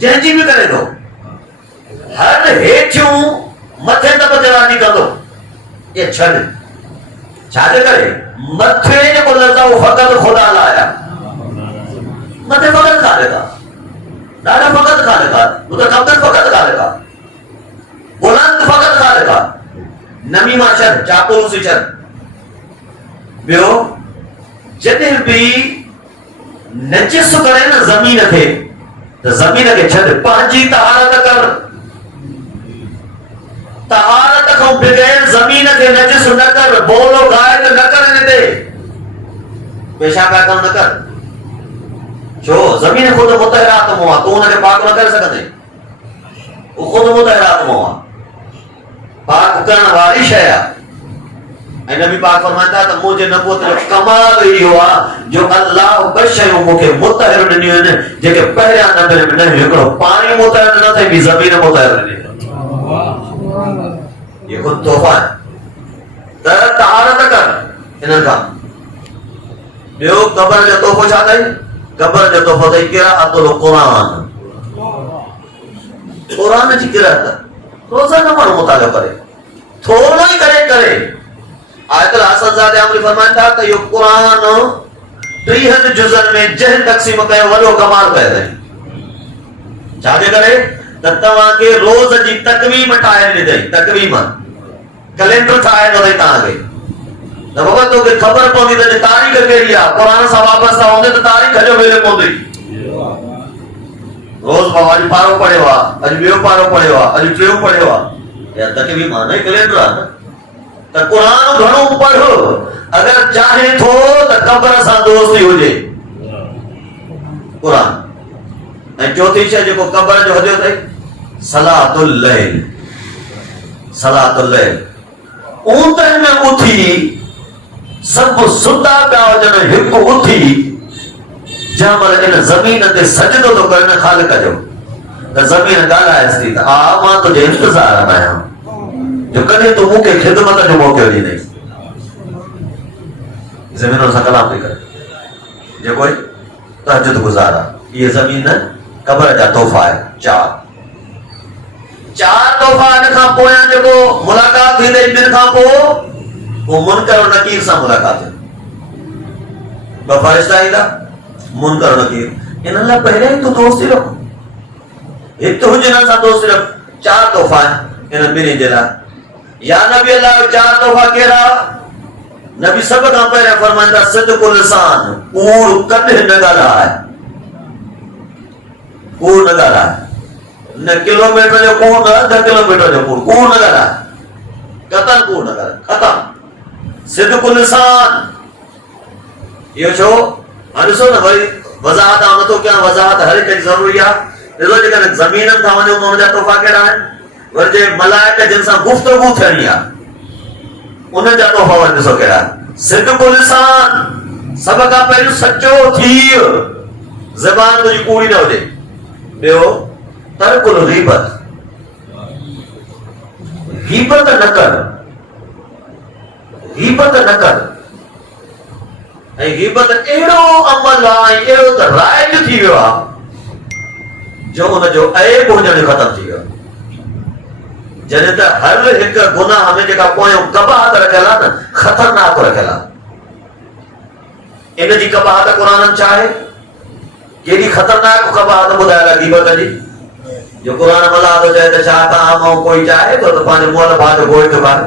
जंहिंजी बि करे थो, हर हेठियूं मथे तक जवानी कंदो, ये छॾ। छाजे करे? मथे जेको लफ़्ज़ आहे उहो फ़क़त ख़ुदा लाइ आहे। मथे फ़क़त ख़ालिक़ आहे, ॾाढा फ़क़त ख़ालिक़ आहे, मुतकब्बिर फ़क़त ख़ालिक़ आहे, बुलंद फ़क़त ख़ालिक़ आहे। नमीमा छॾ, चापलूसी छॾ। ॿियो, जॾहिं बि नजिस करे न ज़मीन खे, त ज़मीन खे छॾ, पंहिंजी तहारत कर। तहारत खां बग़ैर ज़मीन खे नजिस न कर, बोलो गायक न कर इन ते, पेशाब कम न कर। छो? ज़मीन खुद मुतहरात मों आहे, तूं हुनखे पाक न करे सघंदे, वो खुद मुतहरात मों आहे, पाक करण वारी शइ आहे। ऐं नबी पाक फरमाईंदा त मुंहिंजे नबूवत जो कमाल इहो आहे जो अल्लाह ॿ शयूं मूंखे मुतहर ॾिनियूं आहिनि जेके पहिरियां नबी में न हुयूं। हिकिड़ो पाणी मुतहर न थिए, ॿी ज़मीन मुतहर ॾिनी। ये खुद तोहफ़ा आहे, त तहारत कर इन्हनि खां। ॿियो, क़ब्र जो तोहफ़ो छा अथई? क़ब्र जो तोहफ़ो अथई क़िराअतुल क़ुरान, क़ुरान जी क़िराअत। रोज़ाना माण्हू मुतालो करे, थोरो ई करे। आयतुल हसन ज़ादे अमरी फरमाईंदा त इहो क़ुरान 30 जुज़नि में जंहिं तक़सीम कयो वॾो कमाल कयो अथई। छाजे करे? त तव्हांखे रोज़ जी तक़वीम ठाहे ॾिनई, तक़वीम कैलेंडर ठाहे ॾिनई तव्हांखे। त बाबा तोखे ख़बर पवंदी त तारीख़ कहिड़ी आहे, क़ुरान सां वाबस्ता हूंदे त तारीख़ जो वेले पवंदी। रोज़ बाबा अॼु पारो पढ़ियो आहे, अॼु ॿियो पारो पढ़ियो आहे, अॼु टियों पढ़ियो आहे, या तक़वीम आहे न, कैलेंडर आहे न। त क़ुरान घणो पढ़, अगर चाहे थो त क़ब्र सां दोस्ती हुजे। क़ुरान। ऐं चौथी शइ जेको क़ब्र जो हदियो अथई, सलातुल लैल। सलातुल लैल ऊंदहि में उथी, सभु सुता पिया हुजनि, हिकु उथी जंहिं महिल इन ज़मीन ते सजदो थो करे न ख़ालिक़ जो, त ज़मीन ॻाल्हाएसि थी त आ मां तुंहिंजे इंतज़ार में आहियां, जो कॾहिं तूं मूंखे ख़िदमत जो मौक़ो ॾींदई। ज़मीन सां कलाम थी करे, जेको तहज्जुद गुज़ार आहे। इहे ज़मीन क़ब्र जा तोहफ़ा आहे। चार तोहफ़ा इन खां पोयां जेको मुलाक़ात थींदई, ॿिनि खां पोइ वो मुनकर और नकीर सां मुलाक़ात थींदी। ॿ फ़रिश्ता ईंदा, मुनकर और नकीर। इन लाइ पहिरियों ई तूं दोस्ती रख, हिकु हुजे न सां दोस्ती रख। चार तोहफ़ा आहिनि इन ॿिन्ही जे लाइ। या नबी अल्लाह जो चार तोहफ़ा कहिड़ा? नबी सभ खां पहिरियों फरमाईंदा सिद्क़ुल लिसान, कूड़ कॾहिं न ॻाल्हाए, कूड़ न ॻाल्हाए, न किलोमीटर जो कूड़, न अध किलोमीटर जो कूड़, कूड़ न ॻाल्हाए, कतल कूड़ न ॻाल्हाए, ख़तम। सिद्क़ुल लिसान। इहो छो? हाणे ॾिसो न, वरी वज़ाहत आउं नथो कयां, वज़ाहत हर हिकु जी ज़रूरी आहे। ॾिसो जेकॾहिं ज़मीननि खां वञूं त हुनजा तोहफ़ा कहिड़ा आहिनि? वरी जे मलाइक जिन सां गुफ़्तगू थियणी आहे, उन जा तोहफ़ा वरी ॾिसो कहिड़ा आहिनि। सिद्क़ुल लिसान, सभ खां पहिरियों सचो थी, ज़बान तुंहिंजी कूड़ी न हुजे। ॿियो, तर्कुल ग़ीबत, ग़ीबत न कर, ग़ीबत न कर। ऐं ग़ीबत अहिड़ो अमल आहे, अहिड़ो त राइज थी वियो आहे जो हुनजो ऐब हुजण जो ख़तम थी वियो। जॾहिं त हर हिकु गुनाह में जेका पोयों कबाहत रखियल आहे न, ख़तरनाक रखियल आहे। इन जी कबाहत क़ुरान छा आहे? केॾी ख़तरनाक कबाहत ॿुधायल आहे ग़ीबत जी, जो क़ुरान मल्हा थो चए त छा तव्हां कोई चाहे थो त पंहिंजे मुअल भाउ जो गोश्त खाए।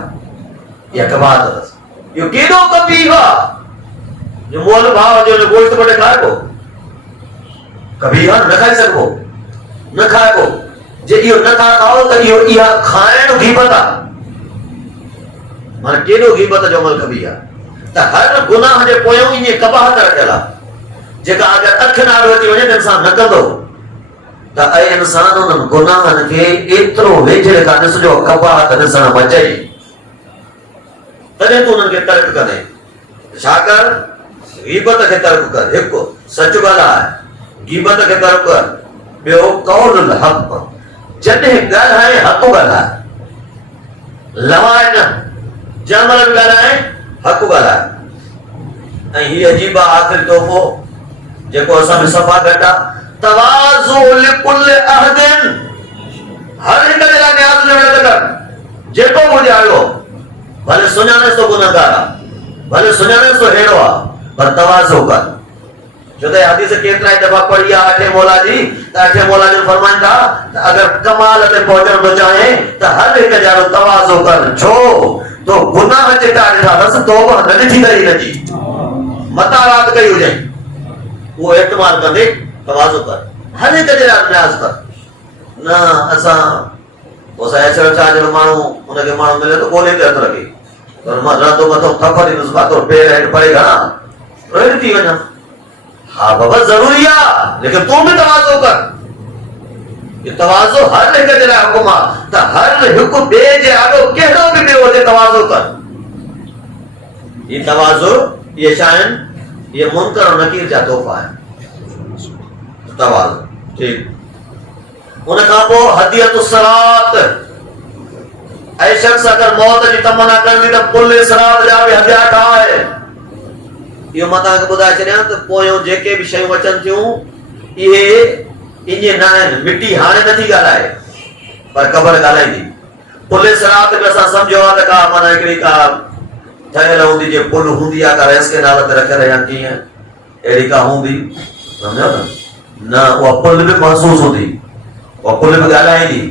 इहा कबाहत अथसि। इहो केॾो कबीह आहे जो मुअल भाउ जो गोश्त वठे खाइबो। कबीह न खाई सघिबो, न खाइबो। जे इहो नथा खाओ त इहा खाइण ग़ीबत आहे। माना केॾो ग़ीबत जो अमल कबीह आहे। त हर गुनाह जे पोयों ईअं कबाहत रखियल आहे जेका अगरि अखि नालो अची वञे त इंसान न कंदो, त ऐं इंसान उन्हनि गुनाहनि खे एतिरो वेझे खां ॾिसजो, कबाहत ॾिसण बचई, तॾहिं तूं उन्हनि खे तर्क कंदे। छा कर? ग़ीबत खे तर्क कर। हिकु सच ॻाल्हाए, ग़ीबत खे तर्क कर। ॿियो कौलुल हक़, जॾहिं ॻाल्हाए हक़ ॻाल्हाए, लवाए न, जंहिं महिल बि ॻाल्हाए हक़ ॻाल्हाए। ऐं हीअ अजीब आहे आख़िरी तोहफ़ो जेको असां में सफ़ा घटि आहे। तवाज़ु लिकुल अहदिन, हर हिक जे लाइ न्याज़ जो वेड़ कर जेको हुजे आयो, भले सुञाणे तो गुनहगार आहे, भले सुञाणे तो हेड़ो आहे, पर तवाज़ु कर। जो त हदीस केतिरा ई दफ़ा पढ़ी आहे अठे मौला जी, त अठे मौला जो फरमाइनि था त अगर कमाल ते पहुचण थो चाहे त हर हिक जाड़ो तवाज़ो कर। छो तो गुनाह चिटा ॾिठा अथसि, तौबा न ॾिठी अथई हिनजी, मतारात कई हुजई, उहो इस्तेमाल कंदे तवाज़ो कर, हर हिक जे लाइ न्याज़ कर। न असां पोइ असां छा जो माण्हू हुनखे माण्हू मिले तो ॻोल्हे ते हथ रखे, पर मां रहंदो मथो थप ॾींदुसि, पातो पेर हेठि परे घणा रोई थी वञा। हाँ बाबा जरूरी आहे, लेकिन तू भी तवाज़ो कर। ये तवाज़ो हर हिक जे लाइ हुकुम आहे त हर हिकु ॿिए जे आॾो कहिड़ो बि ॿियो हुजे तवाज़ो कर। ये तवाज़ो ये छा आहिनि, ये मुनकर और नकीर जा तोहफ़ा आहिनि। तवाज़ो ठीक। उन खां पोइ हदियतु सरात, ऐं शख़्स अगर मौत जी तमन्ना कंदी त पुल सरात जा बि हदिया ठाहे। इहो मां तव्हांखे ॿुधाए छॾियां त पोयों जेके बि शयूं अचनि थियूं इहे इहे न आहिनि। मिटी हाणे नथी ॻाल्हाए, पर क़बर ॻाल्हाईंदी। पुलिस रात में असां सम्झो आहे त का माना हिकिड़ी का ठहियल हूंदी, जे पुल हूंदी आहे का रेस के नाल ते रखियल या कीअं अहिड़ी का हूंदी, सम्झो न, उहा पुल बि महसूस हूंदी, उहा पुल बि ॻाल्हाईंदी,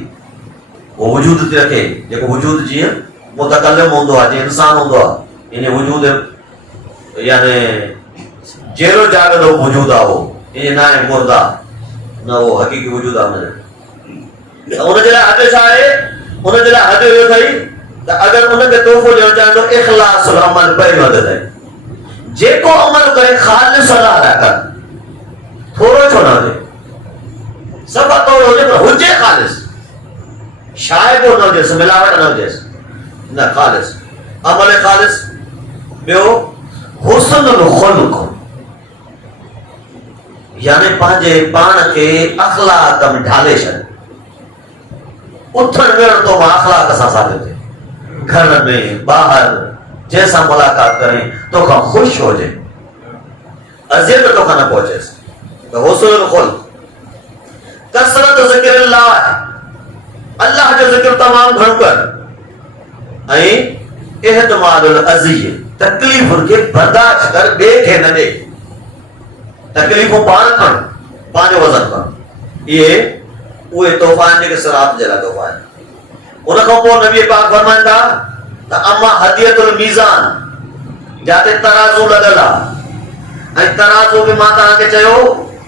उहो वजूद थी रखे। जेको वजूद जीअं मुतकल्लिम हूंदो आहे, जीअं इंसान हूंदो आहे, इन वजूद यानी जहिड़ो जाॻंदो वजूद आहे उहो, ईअं न आहे मुर्दा, न उहो हक़ीक़ी वजूद आहे हुनजो। त हुनजे लाइ हद छा आहे, हुनजे लाइ हद इहो अथई त अगरि हुनखे तोहफ़ो ॾियणु चाहे त इख़लासुल अमल पहिरियों हद अथई। जेको अमल करे ख़ालिस अलाह लाइ कर, थोरो छो न हुजे, सफ़ा थोरो हुजे पर हुजे ख़ालिस, शाइबो न हुजेसि, मिलावट न हुजेसि, न ख़ालिस अमल ख़ालिस। ॿियो हुस्नुल खुल्क़, यानी पंहिंजे पाण खे अख़लाक़ में ढाले छॾ। उथण वेहण तो मां अख़लाक़ सां साबित थिए, घर में ॿाहिरि जंहिंसां मुलाक़ात करे तोखां ख़ुशि हुजे, अज़ियत तोखां न पहुचेसि। त हुस्नुल खुल्क़। कसरत ज़िक्रिल्लाह, अल्लाह जो ज़िक्र तमामु घणो कर। ऐं इहतिमालुल अज़िय, तकलीफ़ुनि खे बर्दाश्त कर, ॿिए खे न ॾे। तकलीफ़ूं पाण खण, पंहिंजो वज़न खण। इहे उहे तोहफ़ा आहिनि जेके सरात जे लाइ तोहफ़ा आहिनि। उन खां पोइ नबी पाक फरमाइनि था त अमा हदियतुल मीज़ान, जाते तराज़ू लॻल आहे। ऐं तराज़ू बि मां तव्हांखे चयो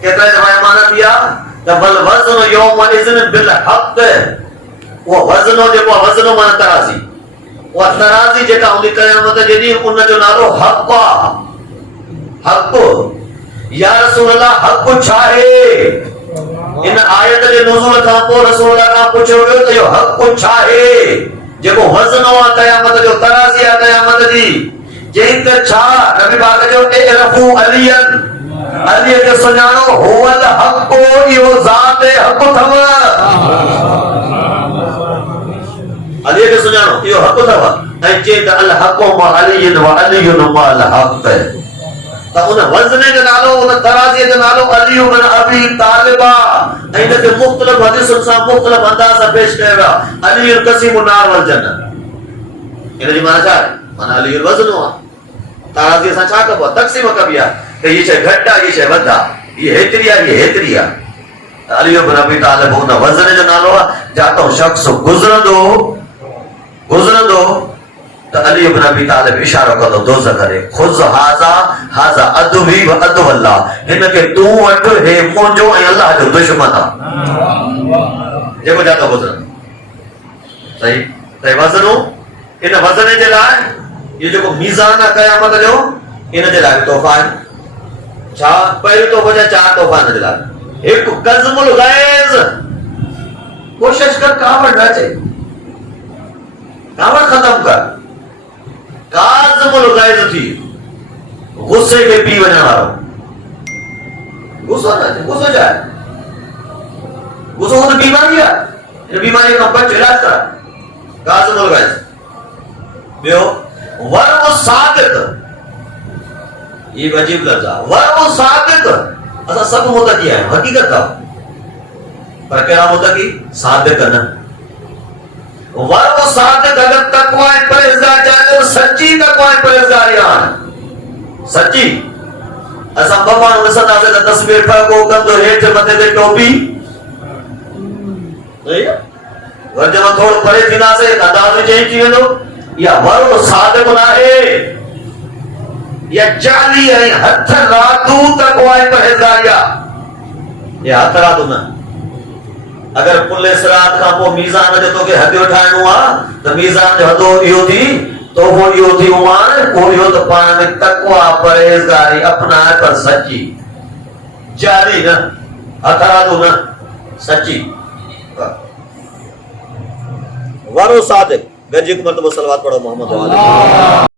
केतिरा दफ़ा माना थी आहे त बल वज़न यौमइज़िन बिल हक़, उहो वज़नो जेको आहे वज़नो माना तराज़ी, उहा तराज़ी जेका हूंदी क़यामत जे ॾींहुं उनजो नालो हक़ आहे। हक़, या रसूल अल्लाह हक़ छा आहे? इन आयत जे नुज़ूल खां पोइ रसूल अल्लाह खां पुछियो वियो त इहो हक़ छा आहे, जेको वज़नो आहे क़यामत जो, तराज़ी आहे क़यामत जी। चई त छा? नबी पाक जो इरफू अलियन, अलीअ खे सुञाणो, हुवल हक़, इहो ज़ात हक़ अथव। अलीअ खे सुञाणो, इहो हक़ अथव। ऐं चए त अल हक़ मां अलियन व अलियुन मां अल हक़, त उन वज़ने जो नालो, उन तराज़ीअ जो नालो अली बिन अबी तालिब आहे। ऐं इनखे मुख़्तलिफ़ हदीसुनि सां मुख़्तलिफ़ अंदाज़ सां पेश कयो वियो आहे। अली क़सीम नार वल जन्नत, इन जी माना छा आहे? माना अली वज़नो आहे। तराज़ीअ सां छा कबो आहे? तक़सीम कबी आहे त हीअ शइ घटि आहे, हीअ शइ वधि आहे, हीअ हेतिरी आहे, हीअ हेतिरी आहे। अली बिन अबी तालिब उन वज़ने जो नालो आहे। जातो शख़्स गुज़रंदो त अली बिन अबी तालिब इशारो कंदो दोज़ख ॾे, खुज़ हाज़ा हाज़ा अदवी व अदव अल्लाह, हिनखे तूं वठि, हे मुंहिंजो ऐं अल्लाह जो दुश्मन आहे। जेको जातो गुज़रंदो, सही त वज़नो, इन वज़ने जे लाइ इहो जेको मीज़ान आहे क़यामत जो, इन जे लाइ तोहफ़ा आहिनि। छा? पहिरियों तोहफ़ो छा? 4 तोहफ़ा हिन जे लाइ। हिकु कज़मुल गैज़, कोशिश कर कावड़ न अचे, कावड़ ख़त्म कर। काज़मुल गैज़ थी, गुस्से खे पी वञण वारो। गुस्सो न अचे, गुस्सो छा आहे? गुस्सो त बीमारी आहे, इन बीमारी खां बच, इलाज कर। काज़मुल गैज़। ॿियो वरउ सादिक़, ये अजीब लफ्ज़ आहे। वरउ सादिक़, असां سب متقی ہیں حقیقت تھا پر کیا متقی صادق ہے نا وہ صادق اگر تقوی پرہیزگار چاہے تو سچی تقوی پرہیزگاریاں سچی ایسا بابا نے سنا سے تصویر پھاکو کندو ہیٹھ متے دے ٹوپی اور جب تھوڑا پرے تھینا سے انداز میں چاہیے چیئے دو یا ورو صادق نہ ہے یا جالی ہے ہتھ راتو تقوی پرہیزگاریاں یہ ہتھ راتو نہ اگر پلے سرات کا وہ میزان جو تو کہ ہدیو اٹھائنو آ تو میزان جو ہدو ایو تھی تو وہ ایو تھی عمان وہ ایو تو پانا میں تقوی پرہیزگاری اپنا ہے پر سچی جالی نہ ہتھراتو نہ سچی ورو صادق گنجی کو مرتبہ صلوات پڑھو محمد و علیہ